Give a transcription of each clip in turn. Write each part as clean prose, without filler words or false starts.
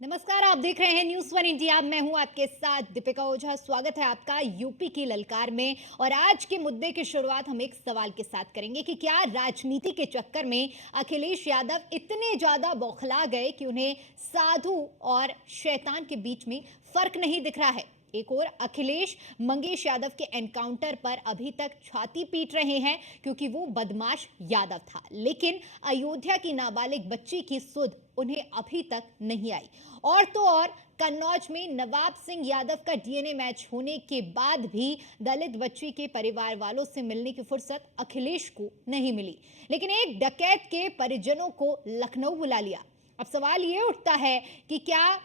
नमस्कार, आप देख रहे हैं न्यूज़ वन इंडिया। मैं हूं आपके साथ दीपिका ओझा। स्वागत है आपका यूपी की ललकार में। और आज के मुद्दे की शुरुआत हम एक सवाल के साथ करेंगे कि क्या राजनीति के चक्कर में अखिलेश यादव इतने ज्यादा बौखला गए कि उन्हें साधु और शैतान के बीच में फर्क नहीं दिख रहा है। एक और अखिलेश मंगेश यादव के एनकाउंटर पर अभी तक छाती पीट रहे हैं क्योंकि वो बदमाश यादव था, लेकिन अयोध्या की नाबालिग बच्ची की सुध उन्हें अभी तक नहीं आई। और तो और कन्नौज में नवाब सिंह यादव का डीएनए मैच होने के बाद भी दलित बच्ची के परिवार वालों से मिलने की फुर्सत अखिलेश को नहीं मिली, लेकिन एक डकैत के परिजनों को लखनऊ बुला लिया। अब सवाल ये उठता है कि क्या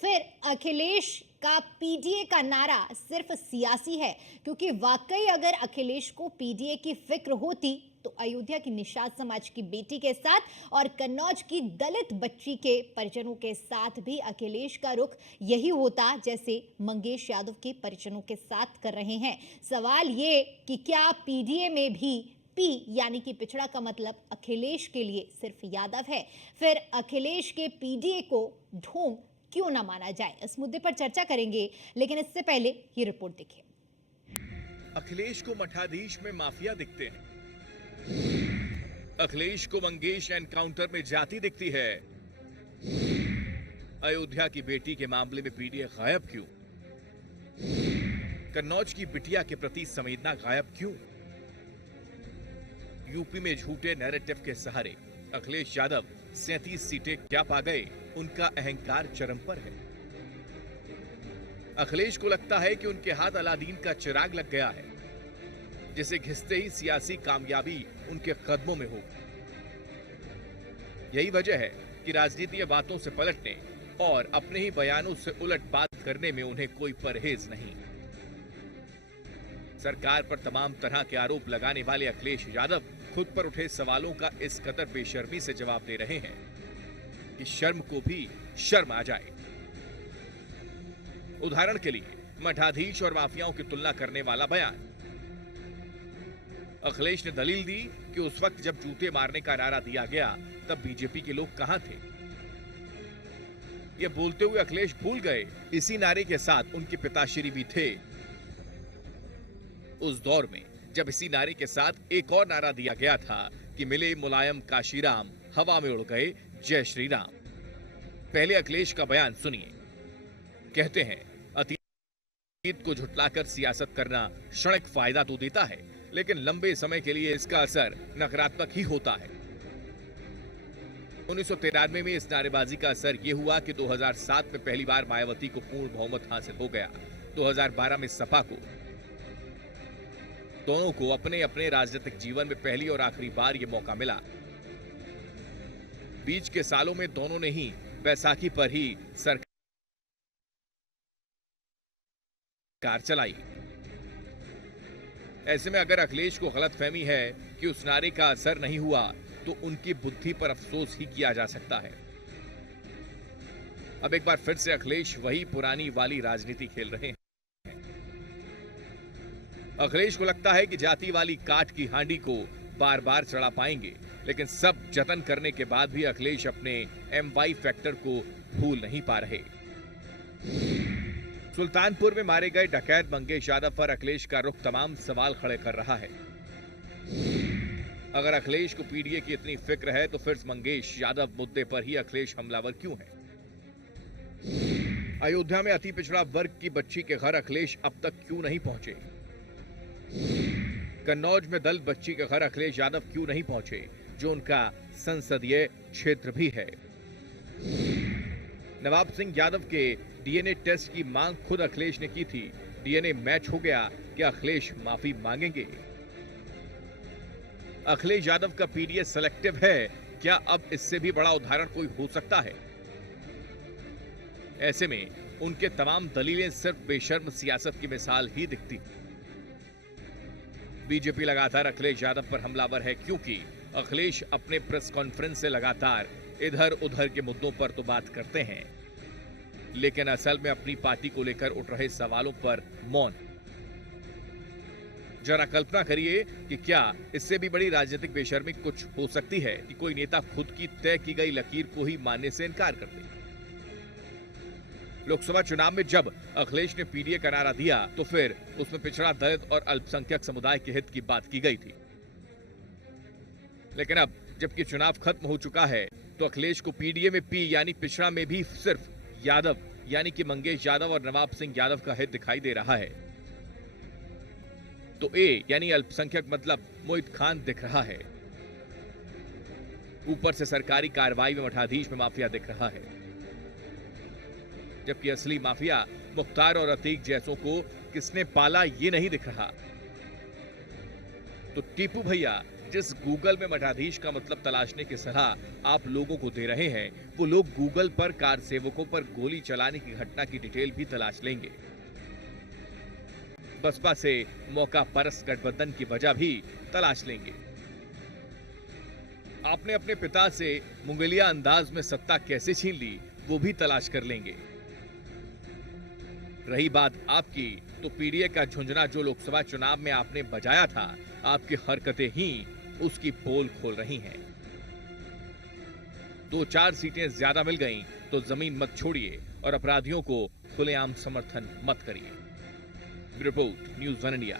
फिर अखिलेश का पीडीए का नारा सिर्फ सियासी है? क्योंकि वाकई अगर अखिलेश को पीडीए की फिक्र होती तो अयोध्या की निषाद समाज की बेटी के साथ और कन्नौज की दलित बच्ची के परिजनों के साथ भी अखिलेश का रुख यही होता जैसे मंगेश यादव के परिजनों के साथ कर रहे हैं। सवाल ये कि क्या पीडीए में भी पी यानी कि पिछड़ा का मतलब अखिलेश के लिए सिर्फ यादव है? फिर अखिलेश के पीडीए को ढोंग क्यों ना माना जाए, इस मुद्दे पर चर्चा करेंगे, लेकिन इससे पहले ये रिपोर्ट देखिए। अखिलेश को मठाधीश में माफिया दिखते हैं। अखिलेश को मंगेश एनकाउंटर में जाति दिखती है। अयोध्या की बेटी के मामले में पीडीए गायब क्यों? कन्नौज की बिटिया के प्रति संवेदना गायब क्यों? यूपी में झूठे नैरेटिव के सहारे अखिलेश यादव 37 सीटें क्या पा गए? उनका अहंकार चरम पर है। अखिलेश को लगता है कि उनके हाथ अलादीन का चिराग लग गया है, जिसे घिसते ही सियासी कामयाबी उनके कदमों में हो। यही वजह है कि राजनीति बातों से पलटने और अपने ही बयानों से उलट बात करने में उन्हें कोई परहेज नहीं। सरकार पर तमाम तरह के आरोप लगाने वाले अखिलेश यादव खुद पर उठे सवालों का इस कदर बेशर्मी से जवाब दे रहे हैं कि शर्म को भी शर्म आ जाए। उदाहरण के लिए मठाधीश और माफियाओं की तुलना करने वाला बयान। अखिलेश ने दलील दी कि उस वक्त जब जूते मारने का नारा दिया गया तब बीजेपी के लोग कहां थे। यह बोलते हुए अखिलेश भूल गए इसी नारे के साथ उनके पिताश्री भी थे उस दौर में जब इसी नारे के साथ एक और नारा दिया गया था कि मिले मुलायम काशीराम, हवा में उड़ गए जय श्री राम। पहले अखिलेश का बयान सुनिए। कहते हैं, अतीत को झुटलाकर सियासत करना क्षणिक फायदा तो देता है, लेकिन लंबे समय के लिए इसका असर नकारात्मक ही होता है। 1993 में इस नारेबाजी का असर यह हुआ कि 2007 में पहली बार मायावती को पूर्ण बहुमत हासिल हो गया। 2012 में सपा को, दोनों को अपने अपने राजनीतिक जीवन में पहली और आखिरी बार यह मौका मिला। बीच के सालों में दोनों ने ही बैसाखी पर ही सरकार चलाई। ऐसे में अगर अखिलेश को गलतफहमी है कि उस नारे का असर नहीं हुआ तो उनकी बुद्धि पर अफसोस ही किया जा सकता है। अब एक बार फिर से अखिलेश वही पुरानी वाली राजनीति खेल रहे हैं। अखिलेश को लगता है कि जाति वाली काठ की हांडी को बार बार चढ़ा पाएंगे, लेकिन सब जतन करने के बाद भी अखिलेश अपने MY फैक्टर को भूल नहीं पा रहे। सुल्तानपुर में मारे गए डकैत मंगेश यादव पर अखिलेश का रुख तमाम सवाल खड़े कर रहा है। अगर अखिलेश को पीडीए की इतनी फिक्र है तो फिर मंगेश यादव मुद्दे पर ही अखिलेश हमलावर क्यों है? अयोध्या में अति पिछड़ा वर्ग की बच्ची के घर अखिलेश अब तक क्यों नहीं पहुंचे? कन्नौज में दलित बच्ची के घर अखिलेश यादव क्यों नहीं पहुंचे, जो उनका संसदीय क्षेत्र भी है? नवाब सिंह यादव के डीएनए टेस्ट की मांग खुद अखिलेश ने की थी। डीएनए मैच हो गया, क्या अखिलेश माफी मांगेंगे? अखिलेश यादव का पीडीए सेलेक्टिव है, क्या अब इससे भी बड़ा उदाहरण कोई हो सकता है? ऐसे में उनके तमाम दलीलें सिर्फ बेशर्म सियासत की मिसाल ही दिखती। बीजेपी लगातार अखिलेश यादव पर हमलावर है क्योंकि अखिलेश अपने प्रेस कॉन्फ्रेंस से लगातार इधर उधर के मुद्दों पर तो बात करते हैं, लेकिन असल में अपनी पार्टी को लेकर उठ रहे सवालों पर मौन। जरा कल्पना करिए कि क्या इससे भी बड़ी राजनीतिक बेशर्मी कुछ हो सकती है कि कोई नेता खुद की तय की गई लकीर को ही मानने से इनकार कर दे। लोकसभा चुनाव में जब अखिलेश ने पीडीए का नारा दिया तो फिर उसमें पिछड़ा, दलित और अल्पसंख्यक समुदाय के हित की बात की गई थी। लेकिन अब जबकि चुनाव खत्म हो चुका है तो अखिलेश को पीडीए में पी यानी पिछड़ा में भी सिर्फ यादव यानी कि मंगेश यादव और नवाब सिंह यादव का हित दिखाई दे रहा है। तो ए यानी अल्पसंख्यक मतलब मोहित खान दिख रहा है। ऊपर से सरकारी कार्रवाई में मठाधीश में माफिया दिख रहा है, जबकि असली माफिया मुख्तार और अतीक जैसों को किसने पाला ये नहीं दिख रहा। तो टीपू भैया जिस गूगल में मठाधीश का मतलब तलाशने की सलाह आप लोगों को दे रहे हैं, वो लोग गूगल पर कार सेवकों पर गोली चलाने की घटना की डिटेल भी तलाश लेंगे। बसपा से मौका परस्त गठबंधन की वजह भी तलाश लेंगे। आपने अपने पिता से मुंगलिया अंदाज में सत्ता कैसे छीन ली वो भी तलाश कर लेंगे। रही बात आपकी, तो पीडीए का झुंझुना जो लोकसभा चुनाव में आपने बजाया था, आपकी हरकतें ही उसकी पोल खोल रही हैं। 2-4 सीटें ज्यादा मिल गईं तो जमीन मत छोड़िए और अपराधियों को खुलेआम समर्थन मत करिए। Report news 1 India.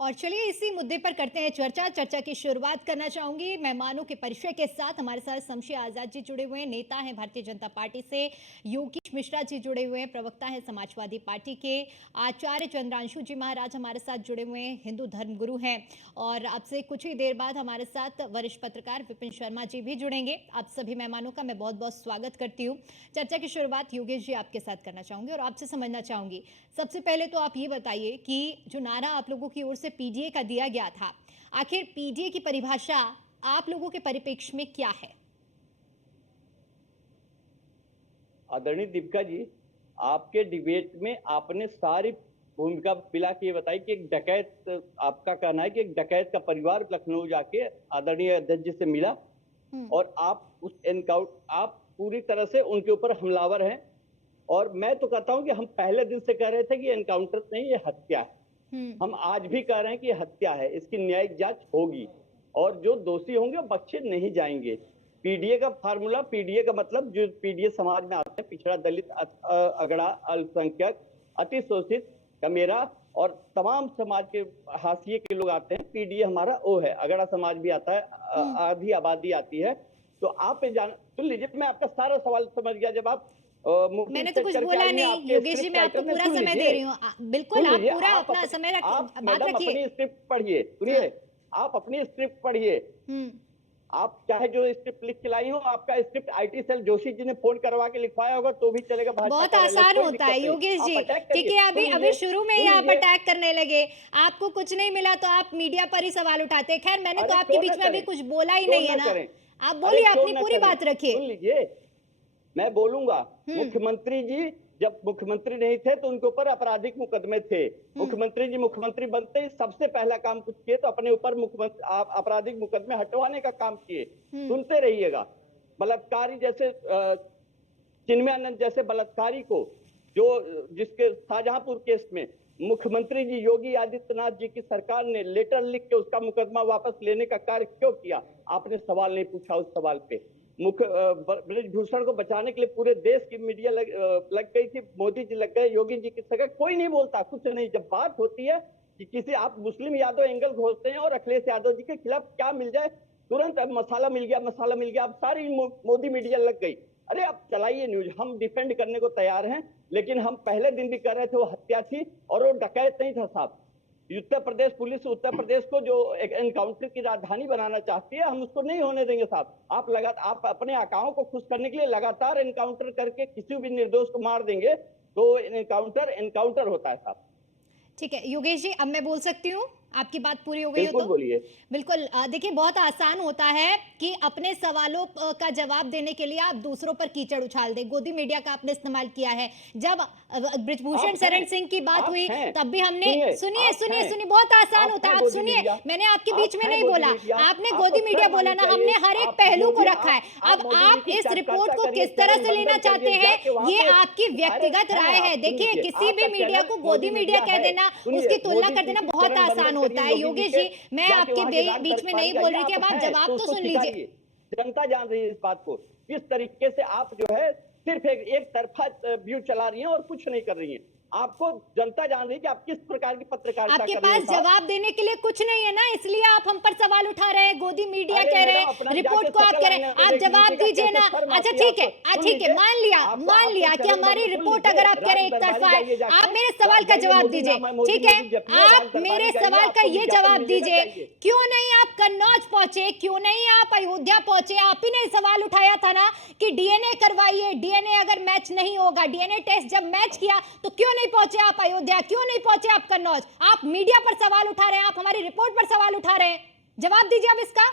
और चलिए इसी मुद्दे पर करते हैं चर्चा की शुरुआत करना चाहूंगी मेहमानों के परिचय के साथ। हमारे साथ शमशेर आजाद जी जुड़े हुए हैं, नेता हैं भारतीय जनता पार्टी से। योगेश मिश्रा जी जुड़े हुए हैं, प्रवक्ता हैं समाजवादी पार्टी के। आचार्य चंद्रांशु जी महाराज हमारे साथ जुड़े हुए हैं, हिंदू धर्मगुरु हैं। और अब से कुछ ही देर बाद हमारे साथ वरिष्ठ पत्रकार विपिन शर्मा जी भी जुड़ेंगे। आप सभी मेहमानों का मैं बहुत बहुत स्वागत करती हूँ। चर्चा की शुरुआत योगेश जी आपके साथ करना चाहूंगी और आपसे समझना चाहूंगी, सबसे पहले तो आप ये बताइए कि जो नारा आप लोगों की ओर से पीडीए का दिया गया था, आखिर पीडीए की परिभाषा आप लोगों के परिप्रेक्ष्य में क्या है? आदरणीय दीपिका जी, आपके डिबेट में आपने सारी भूमिका मिला के बताई कि एक डकैत, आपका कहना है कि एक डकैत का परिवार लखनऊ जाके आदरणीय अध्यक्ष जी से मिला और आप उस आप पूरी तरह से उनके ऊपर हमलावर हैं। और मैं तो कहता हूं कि हम पहले दिन से कह रहे थे कि एनकाउंटर नहीं, ये हत्या है। हम आज भी कह रहे हैं कि ये हत्या है, इसकी न्यायिक जांच होगी और जो दोषी होंगे वो बख्शे नहीं जाएंगे। पीडीए का फार्मूला, पीडीए का मतलब जो पीडीए समाज में आते हैं, पिछड़ा, दलित, अगड़ा, अल्पसंख्यक, अति शोषित, कमेरा और तमाम समाज के हाशिए के लोग आते हैं। पीडीए हमारा वो है। अगड़ा समाज भी आता है, आधी आबादी आती है। तो आप सुन लीजिए, मैं आपका सारा सवाल समझ गया। जब आप मैंने तो कुछ बोला नहीं योगेश जी, मैं आपको पूरा समय दे रही हूँ। बिल्कुल, आप पूरा अपना समय बात रखिए। अपनी स्क्रिप्ट पढ़िए, सुनिए, आप अपनी स्क्रिप्ट पढ़िए। आप चाहे जो स्क्रिप्ट लिख के लाई हो, आपका script IT cell Joshi ji ने फोन करवा के लिखवाया होगा तो भी चलेगा। बहुत आसान होता है योगेश जी, ठीक है। अभी शुरू में ही आप अटैक करने लगे, आपको कुछ नहीं मिला तो आप मीडिया पर ही सवाल उठाते हैं। खैर, मैंने तो आपके बीच में अभी कुछ बोला ही नहीं है ना, आप बोलिए, अपनी पूरी बात रखिए। सुन लीजिए, मैं बोलूंगा। मुख्यमंत्री जी जब मुख्यमंत्री नहीं थे तो उनके ऊपर आपराधिक मुकदमे थे। मुख्यमंत्री जी मुख्यमंत्री बनते ही सबसे पहला काम कुछ किए तो अपने ऊपर आपराधिक मुकदमे हटवाने का काम किए। सुनते रहिएगा। बलात्कारी जैसे चिन्मयानंद जैसे बलात्कारी को, जो जिसके शाहजहांपुर केस में मुख्यमंत्री जी योगी आदित्यनाथ जी की सरकार ने लेटर लिख के उसका मुकदमा वापस लेने का कार्य क्यों किया? आपने सवाल नहीं पूछा उस सवाल पे। ब्रजभूषण को बचाने के लिए पूरे देश की मीडिया लग गई थी, मोदी जी लग गए, योगी जी की सरकार, कोई नहीं बोलता, कुछ नहीं। जब बात होती है कि किसी आप मुस्लिम यादव एंगल घोषते हैं और अखिलेश यादव जी के खिलाफ क्या मिल जाए, तुरंत अब मसाला मिल गया, अब सारी मोदी मीडिया लग गई। अरे अब चलाइए न्यूज, हम डिफेंड करने को तैयार हैं। लेकिन हम पहले दिन भी कर रहे थे वो हत्या थी और वो डकैत नहीं था साहब। उत्तर प्रदेश पुलिस उत्तर प्रदेश को जो एक एनकाउंटर की राजधानी बनाना चाहती है, हम उसको नहीं होने देंगे साहब। आप अपने आकाओं को खुश करने के लिए लगातार एनकाउंटर करके किसी भी निर्दोष को मार देंगे तो एनकाउंटर होता है साहब। ठीक है योगेश जी, अब मैं बोल सकती हूँ? आपकी बात पूरी हो गई हो तो बोलिए। बिल्कुल। देखिए, बहुत आसान होता है कि अपने सवालों का जवाब देने के लिए आप दूसरों पर कीचड़ उछाल दें। गोदी मीडिया का आपने इस्तेमाल किया है। जब ब्रिजभूषण शरण सिंह की बात हुई तब भी हमने सुनिए, बहुत आसान होता है। आप सुनिए, मैंने आपके बीच में नहीं बोला, आपने गोदी मीडिया बोला ना, हमने हर एक पहलू को रखा है। अब आप इस रिपोर्ट को किस तरह से लेना चाहते हैं, ये आपकी व्यक्तिगत राय है। देखिए, किसी भी मीडिया को गोदी मीडिया कह देना, उसकी तुलना कर देना बहुत आसान होता है। योगेश जी, मैं आपके बीच में नहीं बोल रही थी, अब आप जवाब तो सुन लीजिए। जनता जान रही है इस बात को, किस तरीके से आप जो है सिर्फ एक तरफा व्यू चला रही हैं और कुछ नहीं कर रही हैं। आपको जनता जान रही है कि आप किस प्रकार की पत्रकारिता आपके कर रहे पास हैं साहब। जवाब देने के लिए कुछ नहीं है ना, इसलिए आप हम पर सवाल उठा रहे हैं। गोदी मीडिया अरे कह रहे मैडम, हैं, अपना रिपोर्ट जाके को आप शक्ल कह रहे हैं, आईने में आप देख जवाब लीजिएगा, दीजिए कैसे ना। शर्म अच्छा आती है ठीक है, आपको। सुन ठीक है, लीजिए, मान लिया कि चैनल हमारी पर सुन रिपोर्ट लीजिए, अगर आप कह रहे हैं एक राज तरफा दरबारी है, जाइए जाके, आप मेरे सवाल का जाइए जवाब मोदी दीजिए। नाम है, मोदी ठीक है, मोदी जपिए, राज आप दरबारी मेरे जाइए, सवाल का आपको ये विज्ञापन जवाब मिलेगा, दीजिए, जाइए। क्यों नहीं आप कन्नौज पहुंचे, क्यों नहीं आप अयोध्या पहुंचे? आप ही ने सवाल उठाया था ना कि डीएनए करवाइए, डीएनए अगर मैच नहीं होगा, डीएनए टेस्ट जब मैच किया तो क्यों नहीं पहुंचे आप अयोध्या, क्यों नहीं पहुंचे आप कन्नौज? आप मीडिया पर सवाल उठा रहे हैं, आप हमारी रिपोर्ट पर सवाल उठा रहे हैं, जवाब दीजिए आप इसका।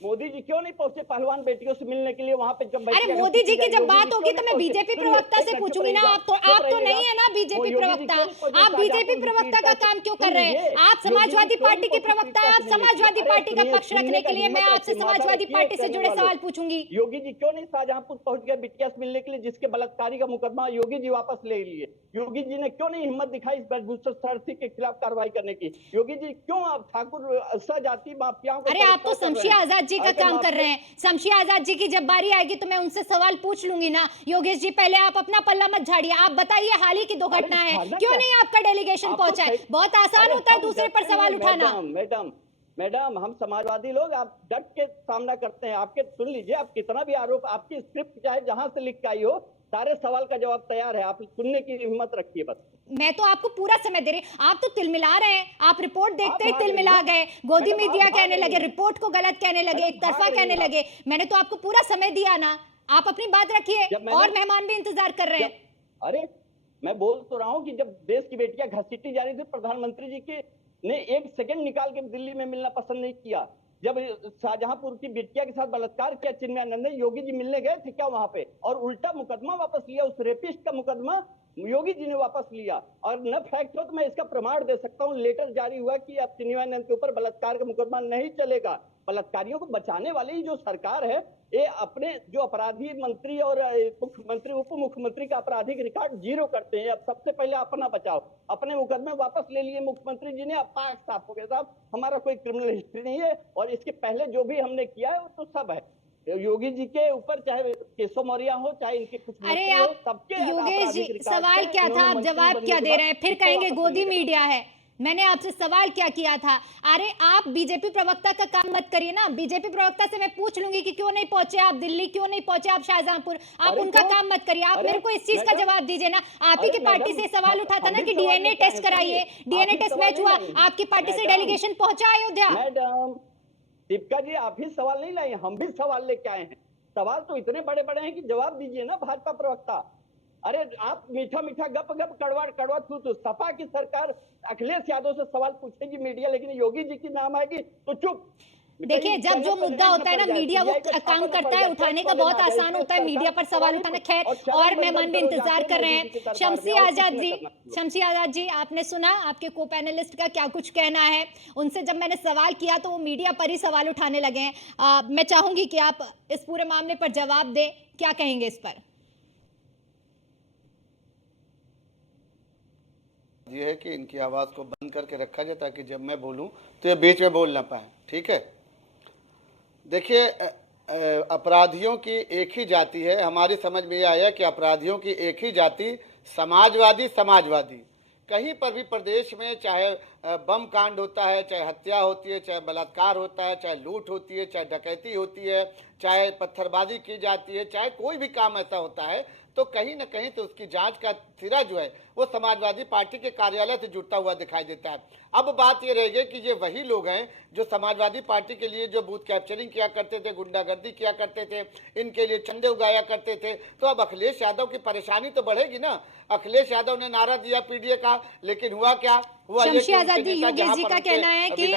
मोदी जी क्यों नहीं पहुंचे पहलवान बेटियों से मिलने के लिए वहां पे? जब अरे मोदी जी की जब बात होगी तो मैं बीजेपी प्रवक्ता से पूछूंगी ना। आप तो नहीं है ना बीजेपी प्रवक्ता, आप बीजेपी प्रवक्ता का काम क्यों कर रहे हैं? आप समाजवादी पार्टी के प्रवक्ता हैं, आप समाजवादी पार्टी का पक्ष रखने के लिए मैं आपसे समाजवादी पार्टी से जुड़े सवाल पूछूंगी। योगी जी क्यों नहीं शाहजहांपुर पहुंच गए बिटिया से मिलने के लिए, जिसके बलात्कारी का मुकदमा योगी जी वापस ले लिए? योगी जी ने क्यों नहीं हिम्मत दिखाई इस बदगुस्ताखी के खिलाफ कार्रवाई करने की? योगी जी क्यों आप ठाकुर सजाति माफियाओं को? अरे आप तो शमशी आजाद जी का काम कर रहे हैं। शमशी आजाद जी की जब बारी आएगी तो मैं उनसे सवाल पूछ लूंगी ना। योगेश जी पहले आप अपना पल्ला मत झाड़िए, आप बताइए हाल ही की दो घटना है, क्यों नहीं आपका डेलीगेशन पहुंचा है? बहुत आसान होता है दूसरे पर सवाल उठाना। मैडम हम समाजवादी लोग, आप डट के सामना करते हैं। आपके सुन लीजिए, आप कितना भी आरोप, आपकी स्क्रिप्ट चाहे जहां से लिख के आई हो, सारे सवाल का जवाब तैयार है, आप सुनने की हिम्मत रखिए बस। मैं तो आपको पूरा समय दे रही, आप तो तिलमिला रहे हैं। आप रिपोर्ट देखते ही तिलमिला गए, गोदी मीडिया कहने लगे, रिपोर्ट को गलत कहने लगे, एक तरफा कहने लगे। मैंने तो आपको पूरा समय दिया ना, आप अपनी बात रखिए, और मेहमान भी इंतजार कर रहे हैं। अरे मैं बोल तो रहा हूँ कि जब देश की बेटियां घसीटी जा रही थी, प्रधानमंत्री जी के ने एक सेकंड निकाल के दिल्ली में मिलना पसंद नहीं किया। जब शाहजहांपुर की बिटिया के साथ बलात्कार किया चिन्मयानंद ने, योगी जी मिलने गए थे क्या वहां पे? और उल्टा मुकदमा वापस लिया, उस रेपिस्ट का मुकदमा योगी जी ने वापस लिया। और न फैक्ट हो तो मैं इसका प्रमाण दे सकता हूँ, लेटर जारी हुआ कि अब चिन्मयानंद के ऊपर बलात्कार का मुकदमा नहीं चलेगा। बलात्कारियों को बचाने वाली ही जो सरकार है, ये अपने जो अपराधी मंत्री और मुख्यमंत्री उप मुख्यमंत्री का आपराधिक रिकॉर्ड जीरो करते हैं। अब सबसे पहले अपना बचाओ, अपने मुकदमे वापस ले लिए मुख्यमंत्री जी ने, अब पाक साफ हो गया साहब, हमारा कोई क्रिमिनल हिस्ट्री नहीं है, और इसके पहले जो भी हमने किया है वो तो सब है। योगी जी के ऊपर चाहे केशव मौर्य हो, चाहे इनके कुछ अरे आप सबके योगेश जी सवाल क्या था, आप जवाब क्या दे रहे हैं? फिर कहेंगे गोदी मीडिया है। मैंने आपसे सवाल क्या किया था? अरे आप बीजेपी प्रवक्ता का काम मत करिए ना। बीजेपी प्रवक्ता से मैं पूछ लूंगी कि क्यों नहीं पहुंचे आप दिल्ली, क्यों नहीं पहुंचे आप शाहजहांपुर। आप उनका काम मत करिए, आप मेरे को इस चीज का जवाब दीजिए ना। आप ही की पार्टी से सवाल उठा था ना कि डीएनए टेस्ट कराइए, डीएनए टेस्ट मैच हुआ, आपकी पार्टी से डेलीगेशन पहुंचा अयोध्या। मैडम दीपिका जी, आप ही सवाल नहीं लाए, हम भी सवाल लेके आए हैं। सवाल तो इतने बड़े बड़े हैं कि जवाब दीजिए ना भाजपा प्रवक्ता। अरे आप मीठा मीठा गप गप कड़वा कड़वा थू तो सपा की सरकार अखिलेश यादव से सवाल पूछेगी मीडिया, लेकिन योगी जी की नाम आएगी तो चुप। देखिए जब जो मुद्दा होता है ना, मीडिया वो काम करता है, उठाने का बहुत आसान होता है मीडिया पर सवाल उठाना। खैर, और मेहमान भी इंतजार कर रहे हैं। शमशी आजाद जी आपने सुना आपके को पैनलिस्ट का क्या कुछ कहना है? उनसे जब मैंने सवाल किया तो वो मीडिया पर ही सवाल उठाने लगे हैं। मैं चाहूंगी कि आप इस पूरे मामले पर जवाब दें, क्या कहेंगे इस पर? ये है कि इनकी आवाज़ को बंद करके रखा जाए ताकि जब मैं बोलूं तो ये बीच में बोल ना पाए, ठीक है? देखिए, अपराधियों की एक ही जाति है। हमारी समझ में ये आया कि अपराधियों की एक ही जाति समाजवादी। कहीं पर भी प्रदेश में चाहे बम कांड होता है, चाहे हत्या होती है, चाहे बलात्कार होता है, चाहे लूट होती है, चाहे डकैती होती है, चाहे पत्थरबाजी की जाती है, चाहे कोई भी काम ऐसा होता है, तो कहीं ना कहीं तो उसकी जांच का सिरा जो है वो समाजवादी पार्टी के कार्यालय से जुड़ता हुआ दिखाई देता है। अब बात ये रह गई कि ये वही लोग हैं जो समाजवादी पार्टी के लिए जो बूथ कैप्चरिंग किया करते थे, गुंडागर्दी किया करते थे, इनके लिए चंदे उगाया करते थे। तो अब अखिलेश यादव की परेशानी तो बढ़ेगी ना। अखिलेश यादव ने नारा दिया पीडीए का, लेकिन हुआ क्या? हुआ शमशी आजाद जी, योगेश जी का कहना है कि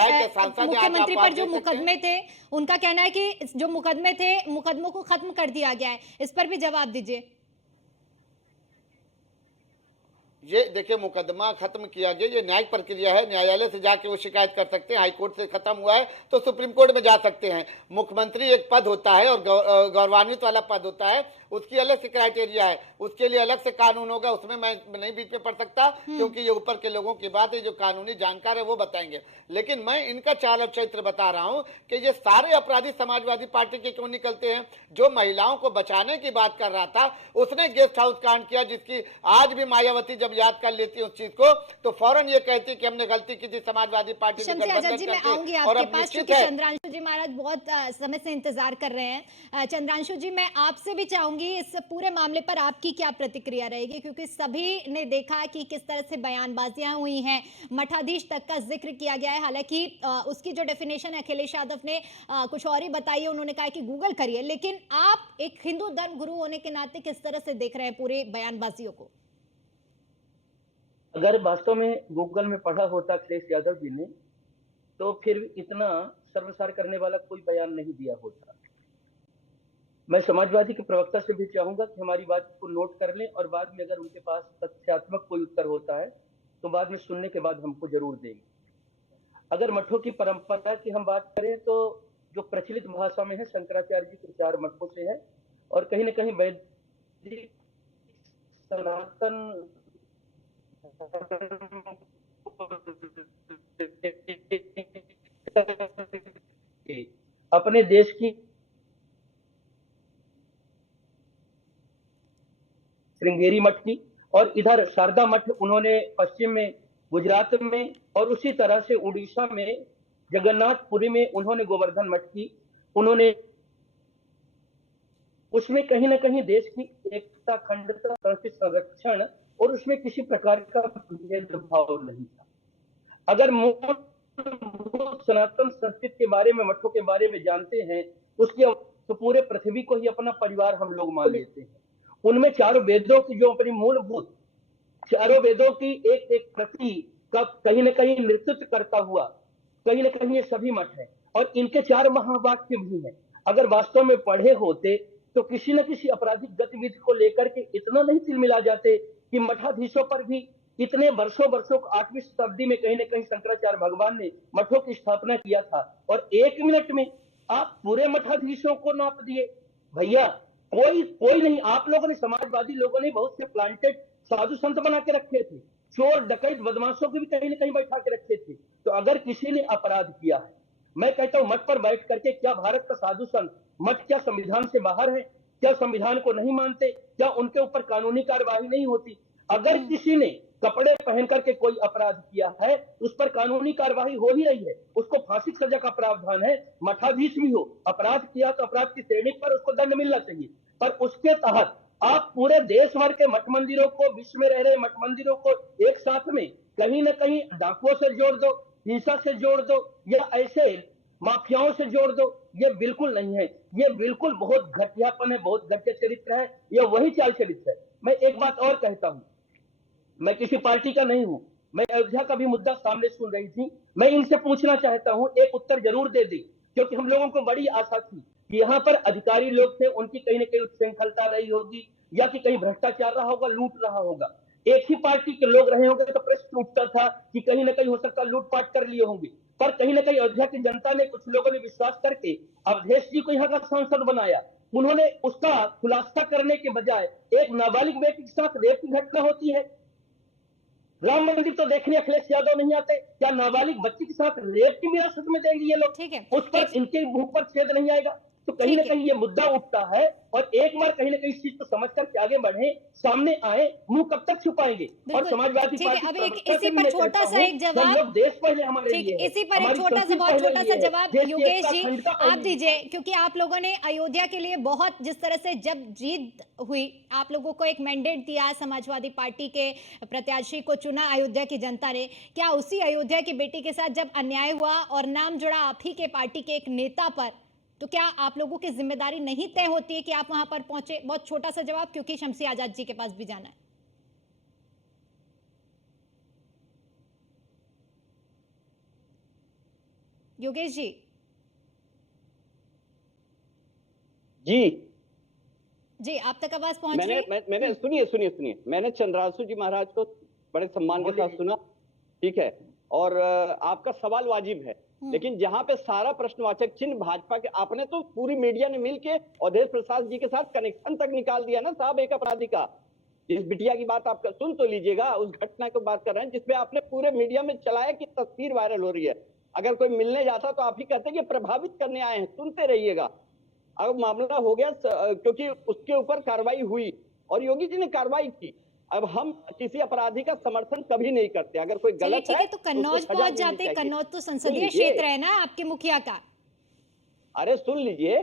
मुख्यमंत्री पर जो मुकदमे थे, उनका कहना है कि जो मुकदमे थे, मुकदमों को खत्म कर दिया गया है। इस पर भी जवाब दीजिए। ये देखिए मुकदमा खत्म किया गया, ये न्यायिक प्रक्रिया है, न्यायालय से जाके वो शिकायत कर सकते हैं, हाई कोर्ट से खत्म हुआ है तो सुप्रीम कोर्ट में जा सकते हैं। मुख्यमंत्री एक पद होता है और गौरवान्वित वाला पद होता है, उसकी अलग से क्राइटेरिया है, उसके लिए अलग से कानून होगा, उसमें मैं नहीं बीच में पढ़ सकता क्योंकि ये ऊपर के लोगों की बात है, जो कानूनी जानकार है वो बताएंगे। लेकिन मैं इनका चाल और चरित्र बता रहा हूं कि ये सारे अपराधी समाजवादी पार्टी के क्यों निकलते हैं। जो महिलाओं को बचाने की बात कर रहा था उसने गेस्ट हाउस कांड किया, जिसकी आज भी मायावती जब याद कर लेती उस चीज को तो फौरन ये कहती कि हमने गलती की थी, समाजवादी पार्टी ने शमसी आजाद जी, मैं आऊंगी और आपके अब पास निश्चित क्योंकि है। चंद्रांशु जी महाराज बहुत समय से इंतजार कर रहे हैं। चंद्रांशु जी, मैं आपसे भी चाहूंगी इस पूरे मामले पर आपकी क्या प्रतिक्रिया रहेगी, क्योंकि सभी ने देखा कि किस तरह से बयानबाजियां हुई हैं, मठाधीश तक का जिक्र किया गया है। हालांकि उसकी जो डेफिनेशन अखिलेश यादव ने कुछ और ही बताई है, उन्होंने कहा कि गूगल करिए, लेकिन आप एक हिंदू धर्म गुरु होने के नाते किस तरह से देख रहे हैं पूरे बयानबाजियों को? अगर वास्तव में गूगल में पढ़ा होता अखिलेश यादव जी ने तो फिर इतना सर्वसार करने वाला कोई बयान नहीं दिया होता। मैं समाजवादी के प्रवक्ता से भी चाहूंगा कि हमारी बात को नोट कर लें और बाद में अगर उनके पास तथ्यात्मक कोई उत्तर होता है तो बाद में सुनने के बाद हमको जरूर देंगे। अगर मठों की परंपरा की हम बात करें तो जो प्रचलित भाषा में है शंकराचार्य जी के 4 मठों से है और कहीं ना कहीं वैदिक सनातन अपने देश की श्रृंगेरी मठ की और इधर शारदा मठ उन्होंने पश्चिम में गुजरात में और उसी तरह से उड़ीसा में जगन्नाथपुरी में उन्होंने गोवर्धन मठ की। उन्होंने उसमें कहीं ना कहीं देश की एकता, अखंडता, संरक्षण और उसमें किसी प्रकार का भेदभाव नहीं था। अगर सनातन संस्कृति के बारे में, मठों के बारे में जानते हैं उसके तो पूरे पृथ्वी को ही अपना परिवार हम लोग मान लेते हैं। उनमें चारों वेदों की जो अपनी मूलभूत चारों वेदों की एक एक प्रति का कहीं ना कहीं नेतृत्व करता हुआ कहीं ना कहीं ये सभी मठ है और इनके 4 महावाक्य भी हैं। अगर वास्तव में पढ़े होते तो किसी न किसी आपराधिक गतिविधि को लेकर के इतना नहीं तिलमिला जाते कि मठाधीशों पर भी इतने वर्षों वर्षों 8वीं शताब्दी में कहीं ना कहीं शंकराचार्य भगवान ने मठों की स्थापना किया था और 1 मिनट में आप पूरे मठाधीशों को नाप दिए। भैया कोई कोई नहीं, आप लोगों ने, समाजवादी लोगों ने बहुत से प्लांटेड साधु संत बना के रखे थे, चोर डकैत बदमाशों के भी कहीं ना कहीं बैठा के रखे थे। तो अगर किसी ने अपराध किया है, मैं कहता हूं मठ पर बैठ करके क्या भारत का साधु संत मठ क्या संविधान से बाहर है? क्या संविधान को नहीं मानते? क्या उनके ऊपर कानूनी कार्यवाही नहीं होती? अगर किसी ने कपड़े पहन करके कोई अपराध किया है उस पर कानूनी कार्यवाही हो ही रही है, उसको फांसी की सजा का प्रावधान है। मठाधीश भी हो, अपराध किया तो अपराध की श्रेणी पर उसको दंड मिलना चाहिए, पर उसके तहत आप पूरे देश भर के मठ मंदिरों को, विश्व में रह रहे मठ मंदिरों को एक साथ में कहीं ना कहीं डाकुओं से जोड़ दो, हिंसा से जोड़ दो या ऐसे माफियाओं से जोड़ दो। ये बिल्कुल नहीं है, ये बिल्कुल बहुत घटियापन है, बहुत घटिया चरित्र है, यह वही चाल चरित्र है। मैं एक बात और कहता हूं, मैं किसी पार्टी का नहीं हूं, मैं अयोध्या का भी मुद्दा सामने सुन रही थी, मैं इनसे पूछना चाहता हूं, एक उत्तर जरूर दे दी, क्योंकि हम लोगों को बड़ी आशा थी कि यहाँ पर अधिकारी लोग थे, उनकी कहीं ना कहीं उच्छृंखलता रही होगी या कि कहीं भ्रष्टाचार रहा होगा, लूट रहा होगा। एक ही पार्टी के लोग रहे होंगे तो प्रश्न उठता था कि कहीं ना कहीं हो सकता लूटपाट कर लिए होंगे, पर कहीं ना कहीं अयोध्या की जनता ने, कुछ लोगों ने विश्वास करके अवधेश जी को यहाँ का सांसद बनाया। उन्होंने उसका खुलासा करने के बजाय एक नाबालिग बेटी के साथ रेप की घटना होती है, राम मंदिर तो देखने अखिलेश यादव नहीं आते, क्या नाबालिग बच्ची के साथ रेप की विरासत में देंगे ये लोग? ठीक है, उस पर इनके मुंह पर छेद नहीं आएगा। तो कहीं ना कहीं ये मुद्दा उठता है और एक बार कहीं ना कहीं इस चीज को समझ कर आगे बढ़े, सामने आए, मुंह कब तक छुपाएंगे? और समाजवादी ठीक है, पार्टी अब इसी पर छोटा सा एक जवाब, लोग देश पहले हमारे लिए है, इसी पर एक छोटा सा जवाब योगेश जी आप दीजिए, क्योंकि आप लोगों ने अयोध्या के लिए बहुत, जिस तरह से जब जीत हुई, आप लोगों को एक मैंडेट दिया, समाजवादी पार्टी के प्रत्याशी को चुना अयोध्या की जनता ने, क्या उसी अयोध्या की बेटी के साथ जब अन्याय हुआ और नाम जुड़ा आप ही के पार्टी के एक नेता पर, तो क्या आप लोगों की जिम्मेदारी नहीं तय होती है कि आप वहां पर पहुंचे? बहुत छोटा सा जवाब, क्योंकि शमसी आजाद जी के पास भी जाना है। योगेश जी जी जी, आप तक आवाज पहुंच रही है? मैंने सुनिए, मैंने चंद्रांशु जी महाराज को बड़े सम्मान के साथ सुना, ठीक है, और आपका सवाल वाजिब है, लेकिन जहां पे सारा प्रश्नवाचक चिन्ह भाजपा के, आपने तो पूरी मीडिया ने मिलके अवधेश प्रसाद जी के साथ कनेक्शन तक निकाल दिया ना साहब एक अपराधी का। इस बिटिया की बात आप सुन तो लीजिएगा, उस घटना की बात कर रहे हैं जिसपे आपने पूरे मीडिया में चलाया कि तस्वीर वायरल हो रही है। अगर कोई मिलने जाता तो आप ही कहते कि प्रभावित करने आए हैं, सुनते रहिएगा। अब मामला हो गया क्योंकि उसके ऊपर कार्रवाई हुई और योगी जी ने कार्रवाई की। अब हम किसी अपराधी का समर्थन कभी नहीं करते, अगर कोई चलिए गलत ठीक है, तो उसको कन्नौज सजा पहुंच मिलनी जाते। चाहिए। कन्नौज तो सुन संसदीय लीजिए, क्षेत्र है ना आपके मुखिया का। अरे सुन लीजिए,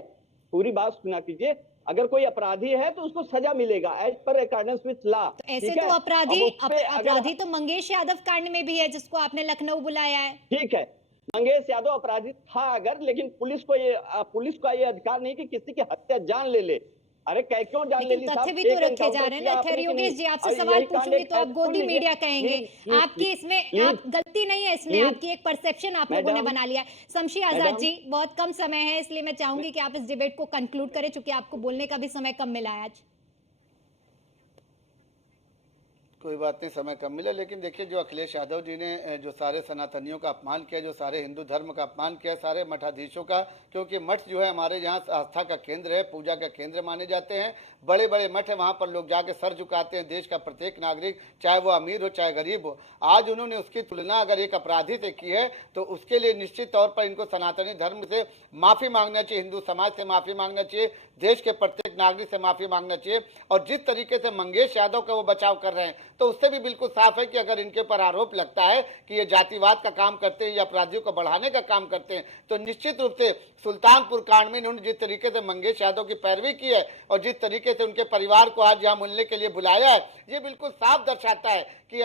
पूरी बात सुना कीजिए। अगर कोई अपराधी है तो उसको सजा मिलेगा as per accordance with law. तो ऐसे तो अब अपराधी तो मंगेश यादव कांड में भी है, जिसको आपने लखनऊ बुलाया है। ठीक है, मंगेश यादव अपराधी था अगर, लेकिन पुलिस का ये अधिकार नहीं कि किसी की हत्या जान ले ले। अरे क्यों जान ले लेकिन ली तथ्य साहब? भी तो एक रखे जा एनकाउंटर रहे हैं किया ना। आपने खैर कि योगेश नहीं? जी, आपसे अरे सवाल यही कांड पूछूंगी एक तो आप सुन गोदी लीजिए, मीडिया कहेंगे। प्लीज आपकी इसमें प्लीज आप गलती नहीं है, इसमें प्लीज आपकी एक परसेप्शन आप लोगों ने मैडम बना लिया है। शमशी आजाद मैडम जी, बहुत कम समय है, इसलिए मैं चाहूंगी कि आप इस डिबेट को कंक्लूड करें, चूंकि आपको बोलने का भी समय कम मिला है आज। कोई बात नहीं, समय कम मिला, लेकिन देखिए जो अखिलेश यादव जी ने जो सारे सनातनियों का अपमान किया, जो सारे हिंदू धर्म का अपमान किया, सारे मठाधीशों का, क्योंकि मठ जो है हमारे यहाँ आस्था का केंद्र है, पूजा का केंद्र माने जाते हैं। बड़े बड़े मठ है, वहाँ पर लोग जाके सर झुकाते हैं। देश का प्रत्येक नागरिक, चाहे वो अमीर हो चाहे गरीब हो। आज उन्होंने उसकी तुलना अगर एक अपराधी से की है तो उसके लिए निश्चित तौर पर इनको सनातनी धर्म से माफ़ी मांगना चाहिए, हिंदू समाज से माफ़ी मांगना चाहिए, देश के प्रत्येक नागरिक से माफ़ी मांगना चाहिए। और जिस तरीके से मंगेश यादव का वो बचाव कर रहे हैं, तो उससे भी बिल्कुल साफ है कि अगर इनके पर आरोप लगता है कि ये जातिवाद का काम करते हैं या अपराधियों को बढ़ाने का काम करते हैं, तो निश्चित रूप से सुल्तानपुर कांड में इन्होंने जिस तरीके से मंगेश यादव की पैरवी की है और जिस तरीके से उनके परिवार को आज यहाँ मिलने के लिए बुलाया है, ये बिल्कुल साफ दर्शाता है कि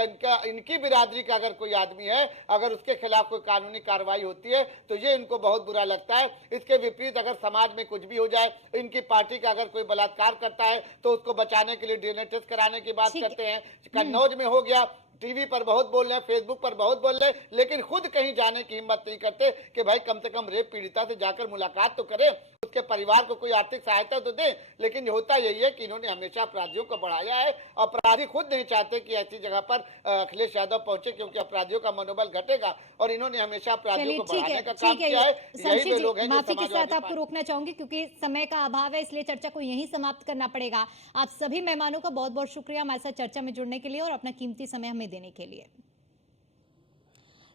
इनकी बिरादरी का अगर कोई आदमी है, अगर उसके खिलाफ कोई कानूनी कार्रवाई होती है तो ये इनको बहुत बुरा लगता है। इसके विपरीत अगर समाज में कुछ भी हो जाए, इनकी पार्टी का अगर कोई बलात्कार करता है तो उसको बचाने के लिए डीएनए टेस्ट कराने की बात करते हैं। कन्नौज में हो गया, टीवी पर बहुत बोल रहे हैं, फेसबुक पर बहुत बोल रहे हैं, लेकिन खुद कहीं जाने की हिम्मत नहीं करते कि भाई कम से कम रेप पीड़िता से जाकर मुलाकात तो करें, उसके परिवार को कोई आर्थिक सहायता तो दें। लेकिन होता यही है कि इन्होंने हमेशा अपराधियों को बढ़ाया है। अपराधी खुद नहीं चाहते कि ऐसी जगह पर अखिलेश यादव पहुंचे, क्योंकि अपराधियों का मनोबल घटेगा, और इन्होंने हमेशा अपराधियों को बढ़ाने का काम किया है। यही वे लोग हैं जो माफी के साथ समाजवादी आपको रोकना चाहूंगी क्योंकि समय का अभाव है, इसलिए चर्चा को यहीं समाप्त करना पड़ेगा। आप सभी मेहमानों का बहुत बहुत शुक्रिया हमारे साथ चर्चा में जुड़ने के लिए और अपना कीमती समय हमें देने के लिए।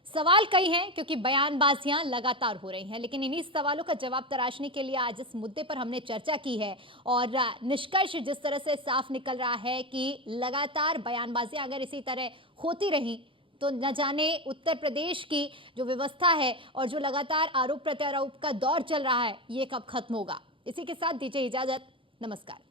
सवाल कई हैं क्योंकि बयानबाजियां लगातार हो रही हैं, लेकिन इन्हीं सवालों का जवाब तराशने के लिए आज इस मुद्दे पर हमने चर्चा की है और निष्कर्ष जिस तरह से साफ निकल रहा है कि लगातार बयानबाजियां अगर इसी तरह होती रही तो न जाने उत्तर प्रदेश की जो व्यवस्था है और जो लगातार आरोप प्रत्यारोप का दौर चल रहा है, ये कब खत्म होगा। इसी के साथ दीजिए इजाजत, नमस्कार।